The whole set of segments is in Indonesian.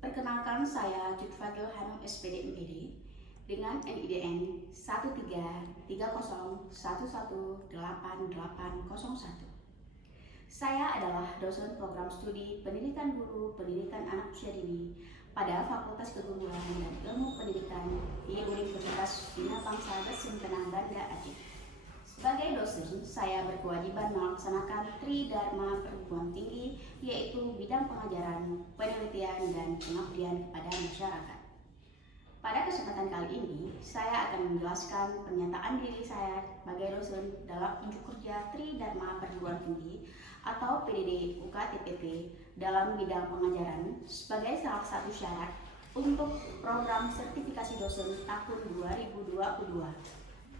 Perkenalkan, saya Jutfatul Hanum SPD MPD dengan NIDN 13301118801. Saya adalah dosen program studi pendidikan guru pendidikan anak usia dini pada Fakultas Keguruan dan Ilmu Pendidikan di Universitas Bina Bangsa Kesimpenan Banda Aceh. Sebagai dosen, saya berkewajiban melaksanakan Tridharma perguruan tinggi, yaitu bidang pengajaran, penelitian, dan pengabdian kepada masyarakat. Pada kesempatan kali ini, saya akan menjelaskan pernyataan diri saya sebagai dosen dalam unjuk kerja Tridharma perguruan tinggi atau PDD UKTPP dalam bidang pengajaran sebagai salah satu syarat untuk program sertifikasi dosen tahun 2022.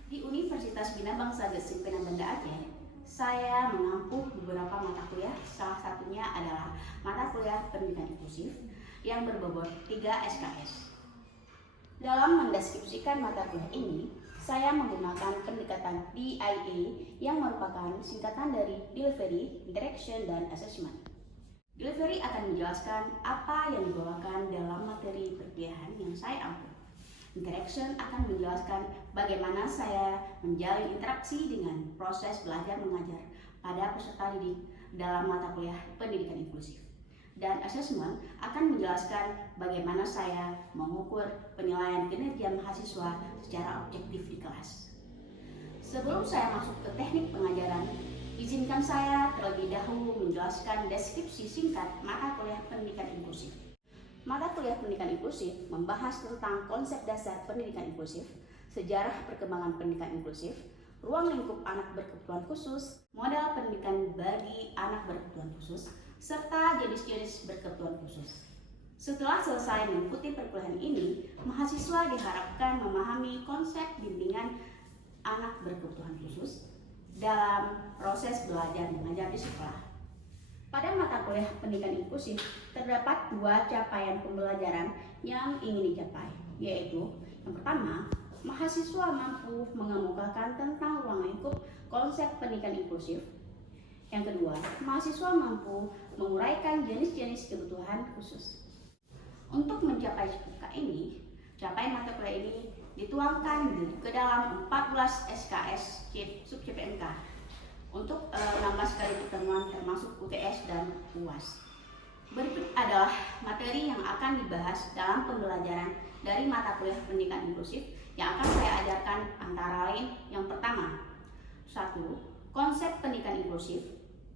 Di Universitas Bina Bangsa Kesimpenan Banda Aceh, saya mengampu beberapa mata kuliah, salah satunya adalah mata kuliah pendidikan inklusif yang berbobot 3 SKS. Dalam mendeskripsikan mata kuliah ini, saya menggunakan pendekatan DIA yang merupakan singkatan dari Delivery, Direction, dan Assessment. Delivery akan menjelaskan apa yang dibawakan dalam materi perkuliahan yang saya ampu. Interaction akan menjelaskan bagaimana saya menjalin interaksi dengan proses belajar mengajar pada peserta didik dalam mata kuliah pendidikan inklusif. Dan assessment akan menjelaskan bagaimana saya mengukur penilaian kinerja mahasiswa secara objektif di kelas. Sebelum saya masuk ke teknik pengajaran, izinkan saya terlebih dahulu menjelaskan deskripsi singkat mata kuliah pendidikan inklusif. Mata kuliah pendidikan inklusif membahas tentang konsep dasar pendidikan inklusif, sejarah perkembangan pendidikan inklusif, ruang lingkup anak berkebutuhan khusus, model pendidikan bagi anak berkebutuhan khusus, serta jenis-jenis berkebutuhan khusus. Setelah selesai mengikuti perkuliahan ini, mahasiswa diharapkan memahami konsep bimbingan anak berkebutuhan khusus dalam proses belajar mengajar di sekolah. Pada mata kuliah pendidikan inklusif, terdapat 2 capaian pembelajaran yang ingin dicapai, yaitu yang pertama, mahasiswa mampu mengemukakan tentang ruang lingkup konsep pendidikan inklusif. Yang kedua, mahasiswa mampu menguraikan jenis-jenis kebutuhan khusus. Untuk mencapai ini, capaian mata kuliah ini dituangkan ke dalam 14 SKS sub CPNK untuk 16 kali pertemuan termasuk UTS dan UAS. Berikut adalah materi yang akan dibahas dalam pembelajaran dari mata kuliah pendidikan inklusif yang akan saya ajarkan, antara lain yang pertama, 1. Konsep pendidikan inklusif.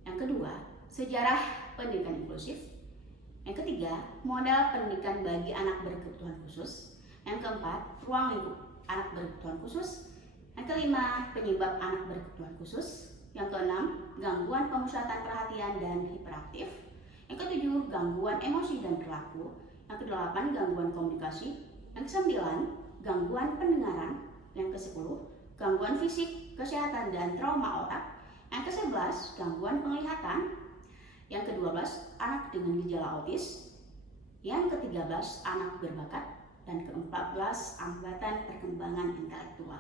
Yang kedua, sejarah pendidikan inklusif. Yang ketiga, modal pendidikan bagi anak berkebutuhan khusus. Yang keempat, ruang lingkup anak berkebutuhan khusus. Yang kelima, penyebab anak berkebutuhan khusus. Yang keenam, gangguan pemusatan perhatian dan hiperaktif. Yang ketujuh, gangguan emosi dan perilaku. Yang kedelapan, gangguan komunikasi. Yang kesembilan, gangguan pendengaran. Yang kesepuluh, gangguan fisik, kesehatan dan trauma otak. Yang kesebelas, gangguan penglihatan. Yang kedua belas, anak dengan gejala autis. Yang ke-13, anak berbakat. Dan ke-14, hambatan perkembangan intelektual.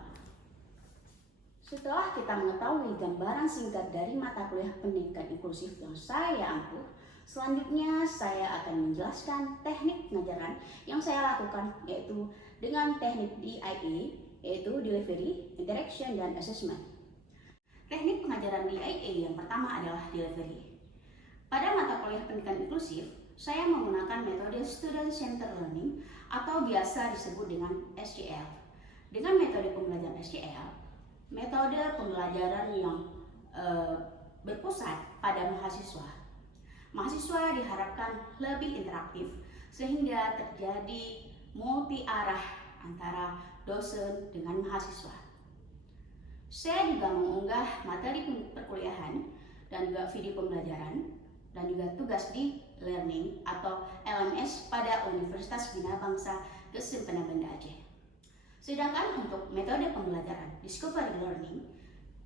Setelah kita mengetahui gambaran singkat dari mata kuliah pendidikan inklusif yang saya ampu, selanjutnya saya akan menjelaskan teknik pengajaran yang saya lakukan, yaitu dengan teknik DIA, yaitu Delivery, Interaction, dan Assessment. Teknik pengajaran DIA yang pertama adalah Delivery. Pada mata kuliah pendidikan inklusif, saya menggunakan metode Student Centered Learning atau biasa disebut dengan SCL. Dengan metode pembelajaran SCL, metode pembelajaran yang berpusat pada mahasiswa. Mahasiswa diharapkan lebih interaktif sehingga terjadi multi arah antara dosen dengan mahasiswa. Saya juga mengunggah materi perkuliahan dan juga video pembelajaran dan juga tugas di learning atau LMS pada Universitas Bina Bangsa Kesimpenan Banda Aceh. Sedangkan untuk metode pembelajaran Discovery Learning,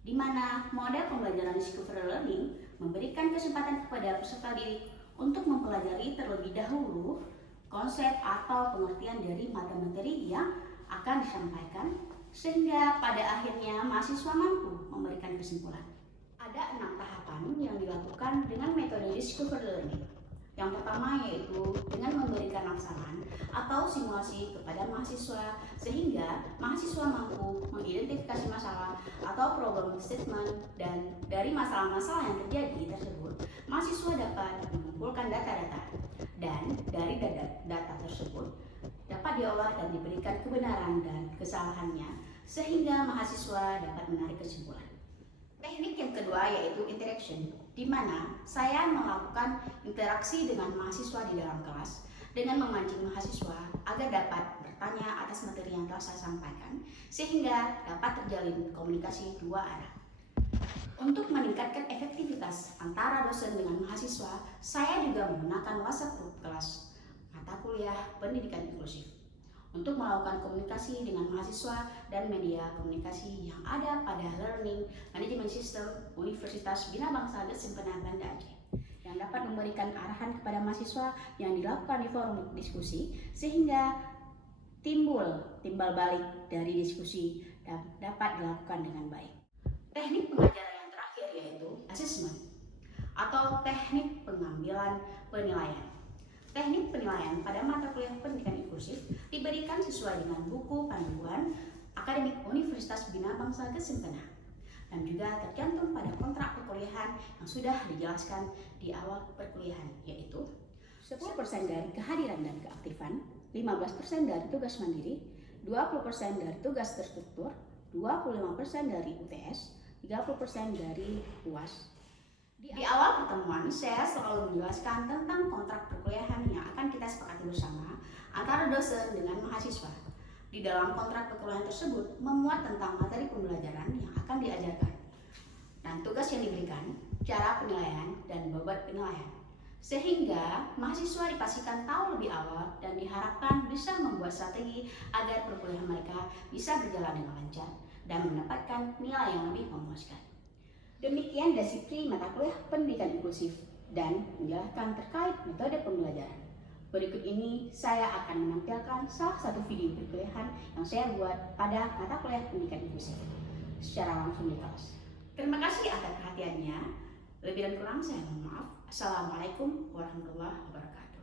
di mana model pembelajaran Discovery Learning memberikan kesempatan kepada peserta didik untuk mempelajari terlebih dahulu konsep atau pengertian dari materi yang akan disampaikan, sehingga pada akhirnya mahasiswa mampu memberikan kesimpulan. Ada 6 tahapan yang dilakukan dengan metode Discovery Learning. Yang pertama yaitu dengan memberikan langkah simulasi kepada mahasiswa sehingga mahasiswa mampu mengidentifikasi masalah atau problem statement, dan dari masalah-masalah yang terjadi tersebut mahasiswa dapat mengumpulkan data-data, dan dari data tersebut dapat diolah dan diberikan kebenaran dan kesalahannya sehingga mahasiswa dapat menarik kesimpulan. Teknik yang kedua yaitu interaction, di mana saya melakukan interaksi dengan mahasiswa di dalam kelas dengan memancing mahasiswa agar dapat bertanya atas materi yang telah saya sampaikan sehingga dapat terjalin komunikasi dua arah. Untuk meningkatkan efektivitas antara dosen dengan mahasiswa, saya juga menggunakan WhatsApp Group kelas mata kuliah pendidikan inklusif untuk melakukan komunikasi dengan mahasiswa dan media komunikasi yang ada pada Learning Management System Universitas Bina Bangsa Sempena Banda Aceh, yang dapat memberikan arahan kepada mahasiswa yang dilakukan di forum diskusi sehingga timbal balik dari diskusi dan dapat dilakukan dengan baik. Teknik pengajaran yang terakhir yaitu assessment atau teknik pengambilan penilaian. Teknik penilaian pada mata kuliah pendidikan inklusif diberikan sesuai dengan buku panduan akademik Universitas Bina Bangsa Sempena dan juga tercantum pada kontrak perkuliahan yang sudah dijelaskan di awal perkuliahan, yaitu 10% dari kehadiran dan keaktifan, 15% dari tugas mandiri, 20% dari tugas terstruktur, 25% dari UTS, 30% dari UAS. Di awal pertemuan, saya selalu menjelaskan tentang kontrak perkuliahan yang akan kita sepakati bersama antara dosen dengan mahasiswa. Di dalam kontrak perkuliahan tersebut memuat tentang materi pembelajaran yang akan diajarkan dan tugas yang diberikan, cara penilaian, dan bobot penilaian. Sehingga mahasiswa dipastikan tahu lebih awal dan diharapkan bisa membuat strategi agar perkuliahan mereka bisa berjalan dengan lancar dan mendapatkan nilai yang lebih memuaskan. Demikian disiplin mata kuliah pendidikan inklusif dan menjelaskan terkait metode pembelajaran. Berikut ini saya akan menampilkan salah satu video perkuliahan yang saya buat pada mata kuliah pendidikan inklusif secara langsung di kelas. Terima kasih atas perhatiannya. Lebih dan kurang saya mohon maaf. Assalamualaikum warahmatullahi wabarakatuh.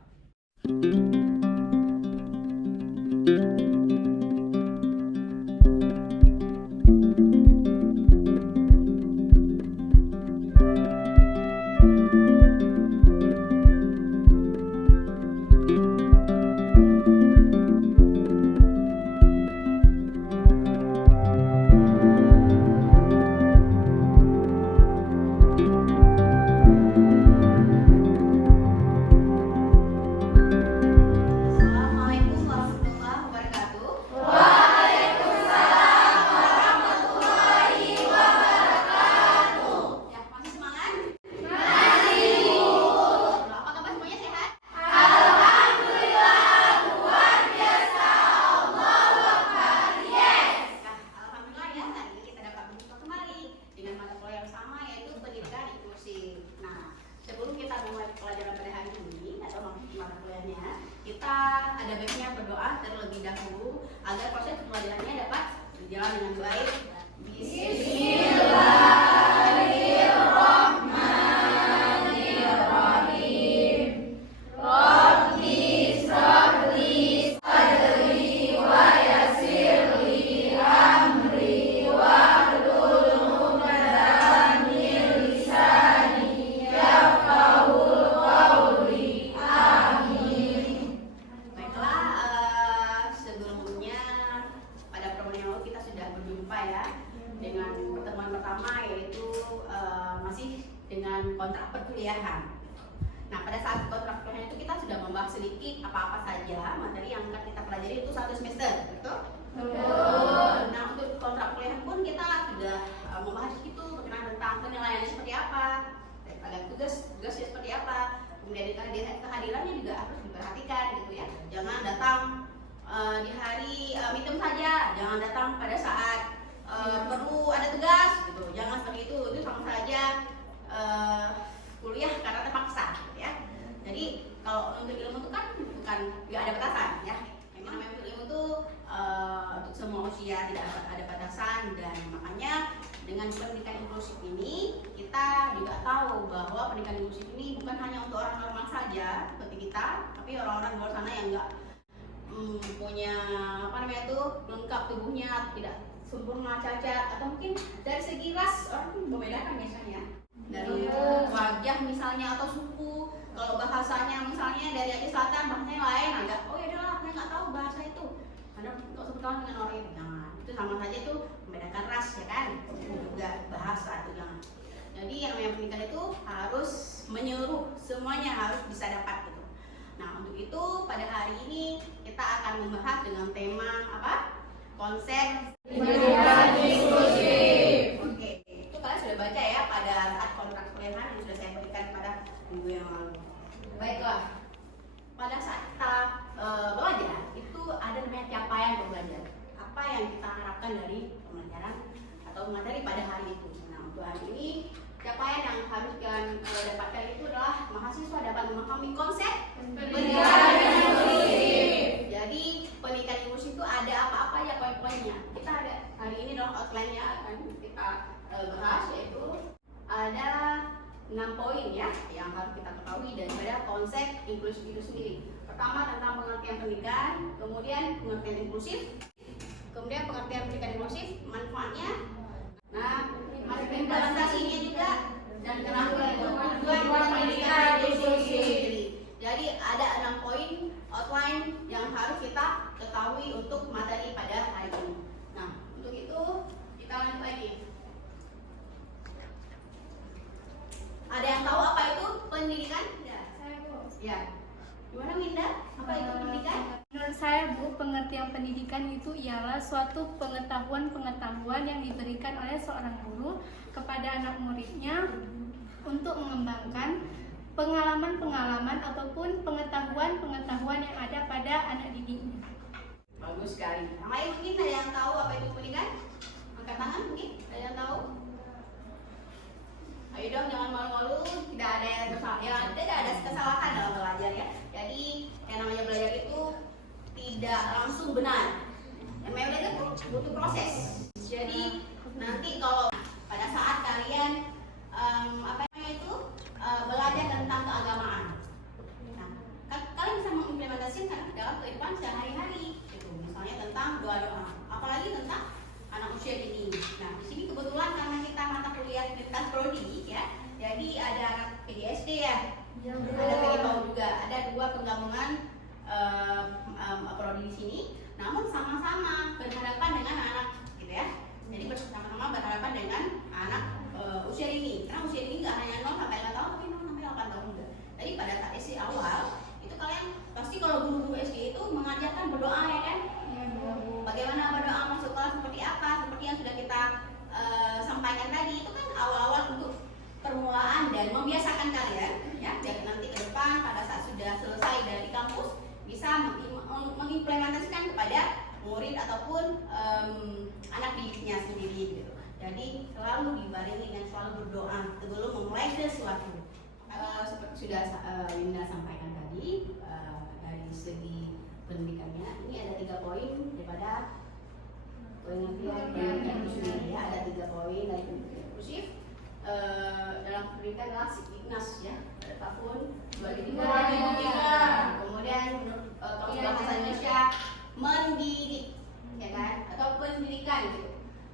Kita ada baiknya berdoa terlebih dahulu agar proses pembelajarannya dapat berjalan dengan baik. Bismillahirrahmanirrahim. Rabbi shrah li sadri wa yassir li amri wahlul 'uqdatam min lisani yafqahul qawli. Sebelumnya pada pertemuan yang lalu kita sudah berjumpa ya dengan pertemuan pertama, yaitu masih dengan kontrak perkuliahan. Nah, pada saat kontrak perkuliahan itu kita sudah membahas sedikit apa-apa saja materi yang akan kita pelajari itu satu semester, betul? Betul. Nah, untuk kontrak perkuliahan pun kita sudah membahas itu berkenaan tentang penilaiannya seperti apa, daripada tugasnya seperti apa, kemudian kehadirannya juga harus diperhatikan gitu ya. Jangan datang di hari midterm saja, jangan datang pada saat perlu ada tugas gitu, jangan seperti itu sama saja kuliah karena terpaksa gitu ya. Jadi kalau untuk ilmu itu kan bukan nggak ada batasan ya. Yang namanya ilmu itu untuk semua usia, tidak ada batasan, dan makanya dengan pendidikan inklusif ini kita juga tahu bahwa pendidikan inklusif ini bukan hanya untuk orang normal saja seperti kita, tapi orang-orang di luar sana yang nggak punya apa namanya tuh lengkap tubuhnya, tidak sempurna, cacat, atau mungkin dari segi ras orang tuh membedakan biasanya dari wajah misalnya atau suku. Kalau bahasanya misalnya dari Aceh Selatan bahasanya lain, agak oh ya udahlah saya nggak tahu bahasa itu karena kok sebetulnya dengan orang itu jangan, itu sama saja tuh membedakan ras ya kan, juga bahasa itu jangan. Jadi yang namanya pendidikan itu harus menyeluruh, semuanya harus bisa dapat gitu. Nah untuk itu pada hari ini kita akan membahas dengan tema apa? Konsep pendidikan inklusif. Oke, itu kalian sudah baca ya pada saat kontrak kuliahan yang sudah saya berikan pada minggu yang lalu. Baiklah, pada saat kita belajar itu ada namanya capaian pembelajaran. Apa yang kita harapkan dari pembelajaran atau materi pada hari itu. Nah untuk hari ini capaian yang harus kalian dapatkan itu adalah mahasiswa dapat memahami konsep pendidikan inklusif. Jadi pendidikan inklusif itu ada apa-apa ya poin-poinnya. Kita ada hari ini adalah outline-nya akan kita bahas, yaitu ada 6 poin ya yang harus kita ketahui daripada konsep inklusif itu sendiri. Pertama tentang pengertian pendidikan, kemudian pengertian inklusif, kemudian pengertian pendidikan inklusif, manfaatnya, nah implementasinya juga, dan terakhir itu tujuan pendidikan inklusif. Jadi ada 6 poin outline yang harus kita ketahui untuk materi pada hari ini. Nah untuk itu kita lanjut lagi. Ada yang tahu apa itu pendidikan? Ya, saya Bu. Ya. Gimana Winda? Apa itu pendidikan? Menurut saya Bu, pengertian pendidikan itu ialah suatu pengetahuan yang diberikan oleh seorang guru kepada anak muridnya untuk mengembangkan pengalaman-pengalaman ataupun pengetahuan-pengetahuan yang ada pada anak didiknya. Bagus sekali. Yang lain mungkin ada yang tahu apa itu pendidikan? Angkat tangan mungkin ada yang tahu? Ayo dong, jangan malu-malu, tidak ada yang tidak ada kesalahan dalam belajar ya. Jadi yang namanya belajar itu tidak langsung benar. Yang namanya belajar itu butuh proses. Jadi nanti kalau pada saat kalian belajar tentang keagamaan, nah, kalian bisa mengimplementasikan dalam kehidupan sehari-hari. Gitu. Misalnya tentang doa-doa, apalagi tentang anak usia dini. Nah, di sini kebetulan karena kita mata kuliah lintas prodi ya, jadi ada anak PGSD ya, ada PGPAU juga, ada 2 penggabungan prodi di sini. Namun sama-sama berhadapan dengan anak, gitu ya. Jadi bersama-sama berhadapan dengan anak usia dini. Karena usia dini nggak hanya 0 sampai 5 tahun, tapi 0 sampai 8 tahun juga. Jadi pada saat SD awal itu kalian pasti kalau guru-guru SD itu mengajarkan berdoa ya kan? Bagaimana berdoa masuk kelas seperti apa, seperti yang sudah kita sampaikan tadi, itu kan awal-awal untuk permulaan dan membiasakan kalian ya, biar nanti ke depan pada saat sudah selesai dari kampus bisa mengimplementasikan kepada murid ataupun anak didiknya sendiri gitu. Jadi selalu dibarengi dengan selalu berdoa sebelum memulai sesuatu. Seperti sudah Linda sampaikan tadi, dari segi pendidikannya ini ada 3 poin daripada pengertian inklusif ya, ada 3 poin dari pendidikan inklusif dalam pendidikan adalah Signas ya pada tahun 2003. Kemudian kalau bahasa Indonesia mendidik ya kan, atau pendidikan gitu,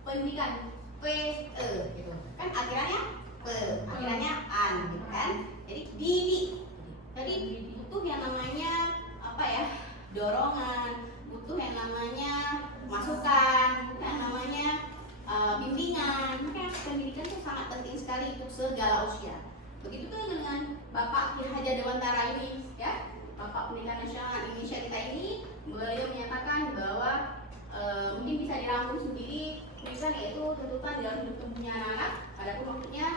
pendidikan gitu kan, akhirannya akhirannya an gitu kan, jadi didik. Jadi butuh yang namanya apa ya, dorongan, butuh yang namanya masukan, butuh yang namanya bimbingan. Makanya pendidikan itu sangat penting sekali untuk segala usia. Begitu tuh dengan Bapak Ki Hajar Dewantara ini ya, Bapak Pendidikan Nasional Indonesia kita ini, beliau menyatakan bahwa mungkin bisa dirangkum sendiri tulisan, yaitu tuntutan dalam hidup tumbuhnya anak-anak. Adapun maksudnya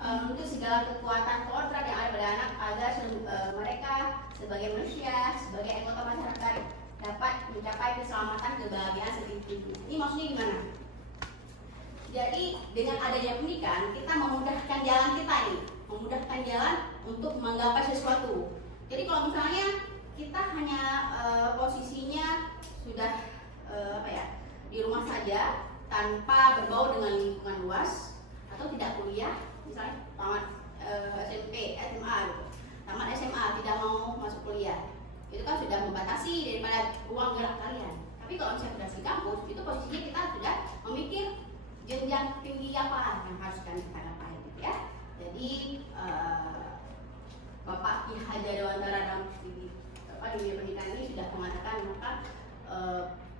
untuk segala kekuatan kodrat yang ada pada anak agar mereka sebagai manusia, sebagai anggota masyarakat dapat mencapai keselamatan, kebahagiaan setinggi-tinggi. Ini maksudnya gimana? Jadi dengan adanya pendidikan kita memudahkan jalan kita nih, memudahkan jalan untuk menggapai sesuatu. Jadi kalau misalnya kita hanya posisinya sudah di rumah saja tanpa berbaur dengan lingkungan luas, atau tidak kuliah, misalnya tamat SMP, SMA gitu, tamat SMA tidak mau masuk kuliah, itu kan sudah membatasi daripada ruang gerak kalian. Tapi kalau misalnya sudah di kampus, itu posisinya kita sudah memikir jenjang tinggi apa yang harus kita capai gitu ya. Jadi Bapak Ki Hajar Dewantara dalam dunia pendidikan ini sudah mengatakan maka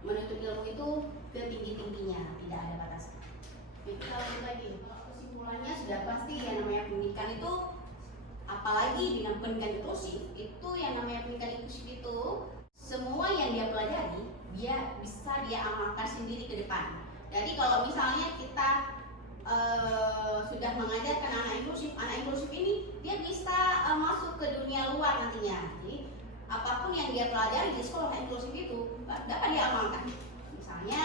menuntut ilmu itu ketinggi-tingginya, tidak ada batasan. Kita lanjut lagi. Kesimpulannya sudah pasti yang namanya pendidikan itu, apalagi dengan pendidikan inklusif, itu yang namanya pendidikan inklusif itu semua yang dia pelajari dia bisa dia amalkan sendiri ke depan. Jadi kalau misalnya kita sudah mengajarkan anak inklusif ini dia bisa masuk ke dunia luar nantinya. Jadi apapun yang dia pelajari di sekolah inklusif itu dapat dia amalkan. Misalnya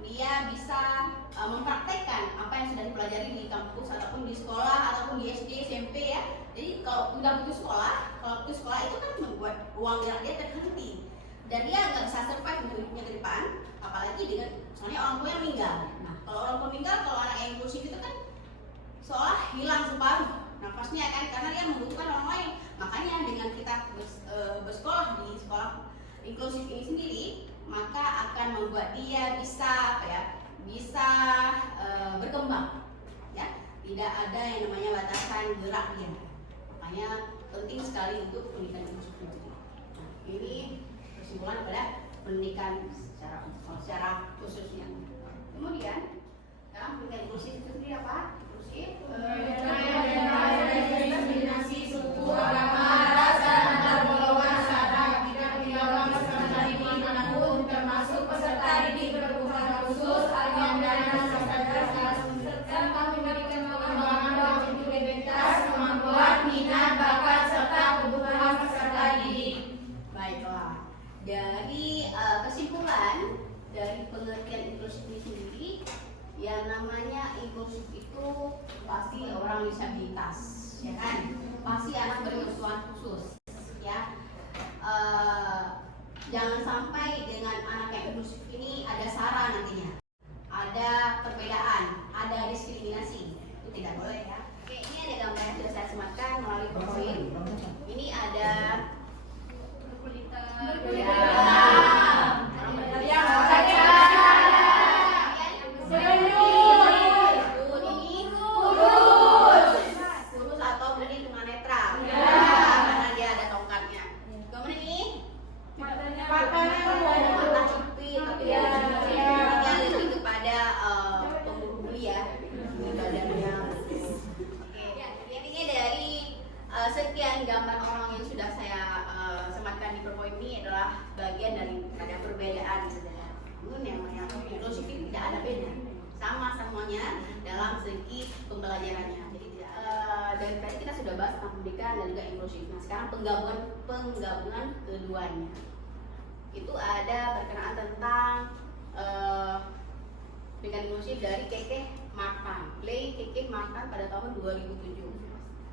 dia bisa mempraktekkan apa yang sudah dipelajari di kampus ataupun di sekolah ataupun di SD, SMP ya. Jadi kalau udah putus sekolah itu kan membuat uang gerak dia terhenti dan dia nggak bisa survive untuk hidupnya ke depan, apalagi dengan misalnya orang tua yang meninggal. Nah kalau orang tua meninggal, kalau anak yang inklusif itu kan seolah hilang separuh nafasnya kan, karena dia membutuhkan orang lain. Makanya dengan kita bersekolah di sekolah inklusif ini sendiri, maka akan membuat dia bisa bisa berkembang ya, tidak ada yang namanya batasan gerak dia. Makanya penting sekali untuk pendidikan inklusif itu. Nah, ini kesimpulan pada pendidikan secara khususnya. Kemudian dalam pendidikan inklusif itu sendiri apa? Inklusif diskriminasi suku, agama, ras, dan antar golongan serta tidak menyebabkan peserta didik manapun, termasuk peserta didik berkebutuhan khusus, aliran serta memberikan pengembangan dalam integritas, kemampuan, minat, bakat, serta kebutuhan peserta didik. Baiklah, dari kesimpulan dari pengertian inklusif ini sendiri, yang namanya inklusif itu pasti orang disabilitas, ya kan? Pasti anak berkebutuhan khusus, ya. Jangan sampai dengan anak yang inklusif ini ada sara nantinya, ada perbedaan, ada diskriminasi, itu tidak boleh ya. Oke, ini ada gambar yang sudah saya sematkan melalui PowerPoint. Ini ada kurus atau mungkin tunanetra, karena dia ada tongkatnya. Kemudian ini mata sipit, tapi dia lebih kepada pemburu ya, badannya. Oke, ini dari sekian gambar orang yang sudah saya sematkan di PowerPoint ini adalah bagian daripada perbedaan saudara. Namun yang namanya inklusif itu tidak ada beda, sama semuanya dalam segi pembelajarannya. Jadi tidak dari tadi kita sudah bahas tentang pendidikan dan juga inklusif. Nah sekarang penggabungan keduanya itu ada berkenaan tentang pendidikan inklusif dari Kekeh Martan, Lei Kekeh Martan pada tahun 2007.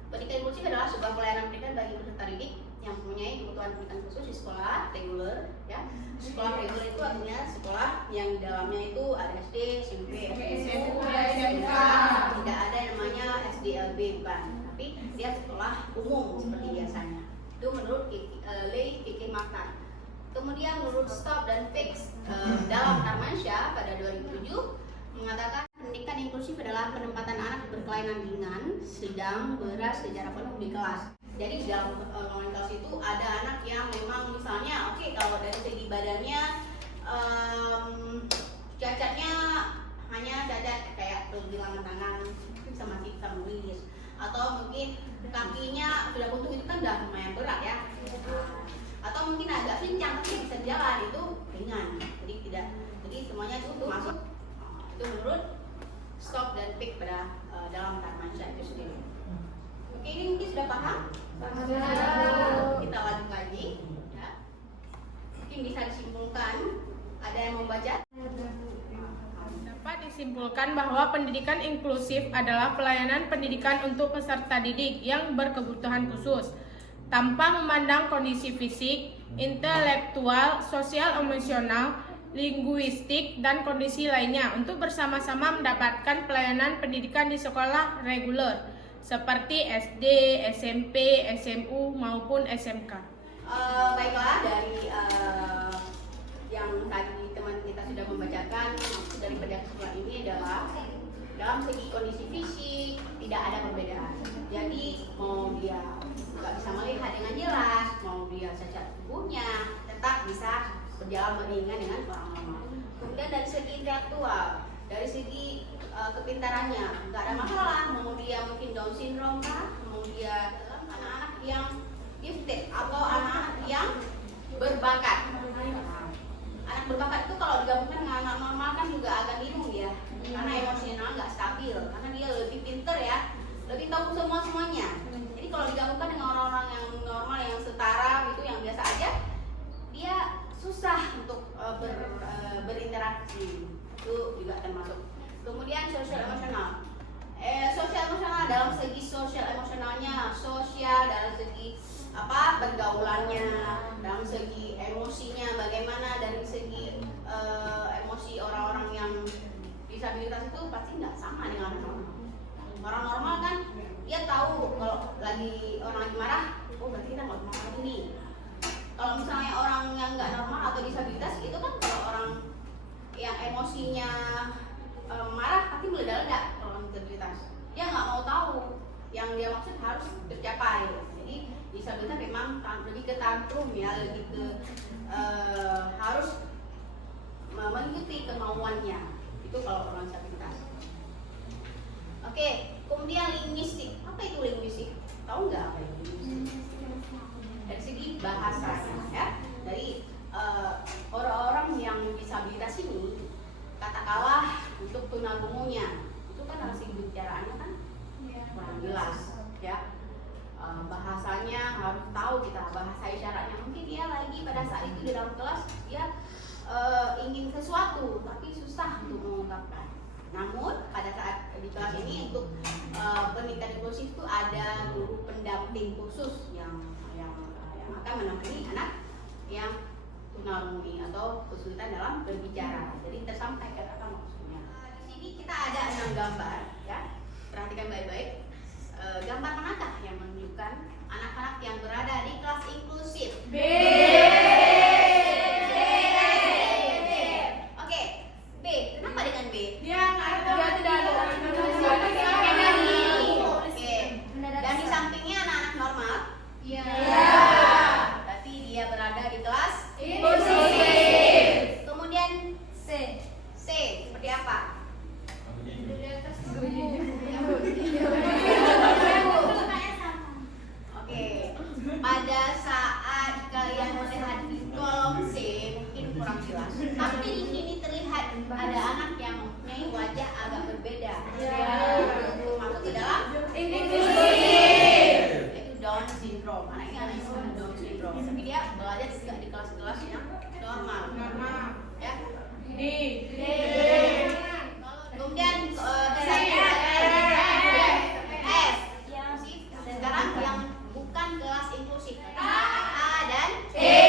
Pendidikan inklusif adalah sebuah pelayanan pendidikan bagi peserta didik yang mempunyai kebutuhan pendidikan khusus di sekolah reguler ya. Sekolah reguler itu artinya sekolah yang di dalamnya itu ada SD, SMP, SMA, SMK, tidak ada yang namanya SDLB bukan, tapi dia sekolah umum seperti biasanya. Itu menurut Lei Kekeh Martan. Kemudian menurut Stop dan Fix dalam Tarmansyah pada 2007 mengatakan pendidikan inklusif adalah penempatan anak berkelainan ringan, sedang, berat secara penuh di kelas. Jadi di dalam kelas itu ada anak yang memang misalnya kalau dari segi badannya cacatnya hanya cacat kayak kehilangan tangan, masih bisa menulis, atau mungkin kakinya sudah buntu, itu kan udah lumayan berat ya. Atau mungkin agak pincang tapi bisa jalan, itu ringan. Jadi semuanya itu masuk. Itu menurut Stop dan Pick pada dalam Tarmansyah itu sendiri. Oke, ini mungkin sudah paham? Kita lanjut lagi ya. Mungkin bisa disimpulkan. Ada yang mau baca? Dapat disimpulkan bahwa pendidikan inklusif adalah pelayanan pendidikan untuk peserta didik yang berkebutuhan khusus tanpa memandang kondisi fisik, intelektual, sosial, emosional, linguistik, dan kondisi lainnya untuk bersama-sama mendapatkan pelayanan pendidikan di sekolah reguler seperti SD, SMP, SMU maupun SMK. Baiklah, dari yang tadi teman kita sudah membacakan, maksud daripada kesimpulan ini adalah dalam segi kondisi fisik tidak ada perbedaan. Jadi mau dia nggak bisa melihat dengan jelas, mau dia cacat tubuhnya, tetap bisa berjalan beriringan dengan orang normal. Kemudian dari segi intelektual, dari segi kepintarannya nggak ada masalah. Mau dia mungkin Down syndrome kah, mau dia anak-anak yang gifted atau anak-anak yang berbakat. Anak berbakat itu kalau digabungkan dengan anak normal kan juga agak bingung ya, karena emosional nggak stabil, karena dia lebih pinter ya, lebih tahu semuanya. Jadi kalau digabungkan dengan orang-orang yang normal, yang setara gitu, yang biasa aja, dia susah untuk berinteraksi. Itu juga termasuk. Kemudian sosial emosional. Sosial emosional dalam segi sosial emosionalnya, sosial dalam segi pergaulannya, dalam segi emosinya bagaimana, dari segi emosi orang-orang yang disabilitas itu pasti nggak sama dengan orang normal. Orang normal kan dia tahu kalau orang lagi marah, oh berarti kita nggak marah ini. Kalau misalnya orang yang nggak normal atau disabilitas itu kan, kalau orang yang emosinya marah pasti meledak-ledak. Kalau disabilitas dia nggak mau tahu yang dia maksud harus tercapai. Jadi disabilitas memang lebih ke tantrum ya, lebih ke harus mengikuti kemauannya. Itu kalau orang disabilitas. Oke, kemudian linguistik. Apa itu linguistik? Tahu nggak apa itu linguistik? Dari segi bahasanya ya, dari orang-orang yang disabilitas ini, katakanlah untuk tunarungunya, itu kan harus bicaraannya kan kurang jelas ya. Bahasanya harus tahu kita, bahasa isyaratnya. Mungkin dia lagi pada saat itu di dalam kelas dia ingin sesuatu tapi susah untuk mengungkapkan. Namun pada saat di kelas ini untuk pendidikan inklusif itu ada guru pendamping khusus yang akan menampingi anak yang tunarungu atau kesulitan dalam berbicara. Jadi tersampaikan apa maksudnya. Di sini kita ada 6 gambar ya. Perhatikan baik-baik. Gambar manakah yang menunjukkan anak-anak yang berada di kelas inklusif? B. Oke, B. Kenapa dengan B? Dia tidak ada. Oke. Dan di sampingnya anak-anak normal? Iya. Berarti dia berada di kelas Inklusif. Kemudian C. C. Seperti apa? Di atas Oke, pada saat kalian melihat di kolom C mungkin kurang jelas, tapi di sini terlihat ada anak yang mempunyai wajah agak berbeda. Masuk ke dalam inklusif. yaitu Down syndrome. Anaknya anak yang Down syndrome, tapi dia belajar juga di kelas-kelas yang normal. Ya. D. Kemudian saya F. Sekarang yang bukan kelas inklusif, A dan E.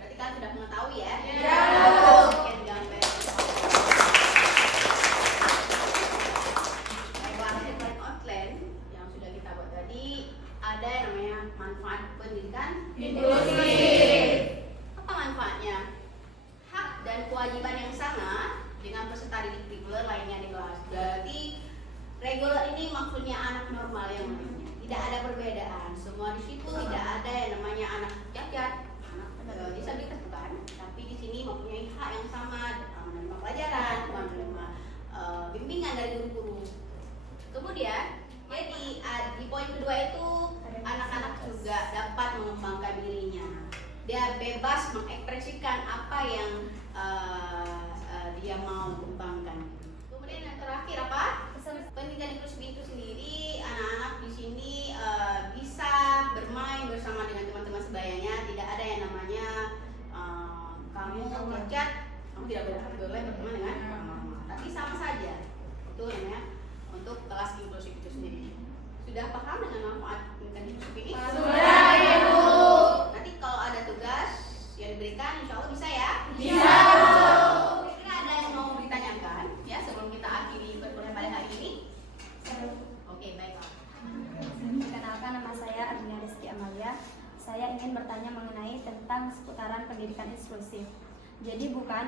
Berarti kalian sudah mengetahui ya. Sekian gambar. Baiklah, headline outline yang sudah kita buat tadi, ada yang namanya manfaat pendidikan Inklusif. Apa manfaatnya? Hak dan kewajiban yang sama dengan peserta didik reguler lainnya di kelas. Berarti reguler ini maksudnya anak normal yang lainnya. Tidak ada perbedaan. Semua di situ tidak ada yang namanya anak cacat, anak disabilitas bukan. Tapi di sini mempunyai hak yang sama, menerima pelajaran, menerima bimbingan dari guru-guru. Kemudian, jadi di poin kedua itu anak-anak juga dapat mengembangkan dirinya. Dia bebas mengekspresikan apa yang dia mau kembangkan. Kemudian yang terakhir apa? Pendidikan inklusif itu sendiri, anak-anak di sini bisa bermain bersama dengan teman-teman sebayanya. Tidak ada yang namanya kamu cacat, kamu tidak boleh berteman dengan orang normal. Tapi sama saja. Itu namanya untuk kelas inklusif itu sendiri. Sudah paham dengan manfaat pendidikan inklusif ini? Sudah, Ibu. Nanti kalau ada tugas yang diberikan, insya Allah bisa ya? Bisa. Kira ada yang mau ditanyakan ya sebelum kita akhiri perkuliahan pada hari ini? Oke, baiklah. Perkenalkan, nama saya Arina Rizky Amalia. Saya ingin bertanya tataran pendidikan inklusif. Jadi bukan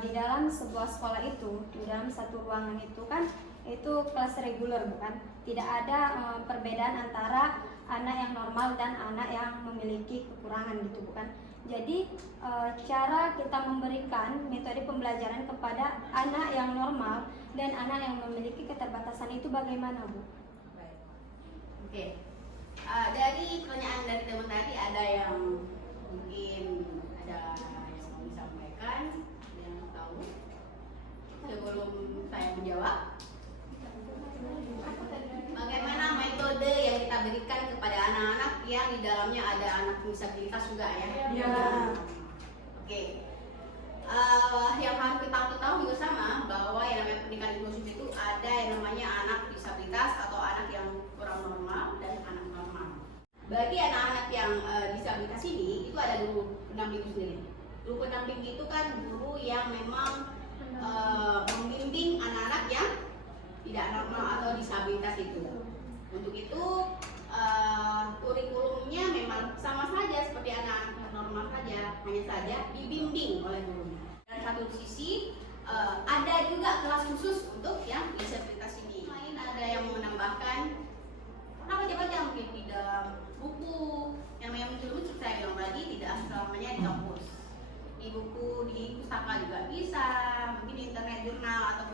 di dalam sebuah sekolah itu, di dalam satu ruangan itu kan itu kelas reguler, bukan? Tidak ada perbedaan antara anak yang normal dan anak yang memiliki kekurangan gitu, bukan? Jadi cara kita memberikan metode pembelajaran kepada anak yang normal dan anak yang memiliki keterbatasan itu bagaimana, Bu? Oke. Dari pertanyaan dari teman tadi ada yang mungkin ada yang mau disampaikan, yang tahu sebelum saya menjawab. Bagaimana metode yang kita berikan kepada anak-anak yang di dalamnya ada anak disabilitas juga ya? Ya. Oke. Yang harus kita ketahui bersama bahwa yang namanya pendidikan inklusif itu ada yang namanya anak disabilitas atau anak yang kurang normal dan anak normal. Bagi anak-anak yang disabilitas ini itu ada guru pendamping sendiri. Guru pendamping itu kan guru yang memang membimbing anak-anak yang tidak normal atau disabilitas itu. Untuk itu kurikulumnya memang sama saja seperti anak-anak yang normal saja, hanya saja dibimbing oleh gurunya. Dan satu sisi ada juga kelas khusus untuk yang disabilitas ini. Lain ada yang menambahkan baca-baca mungkin di dalam buku yang muncul saya bilang tadi tidak selamanya di kampus. Di buku, di pustaka juga bisa, mungkin di internet jurnal atau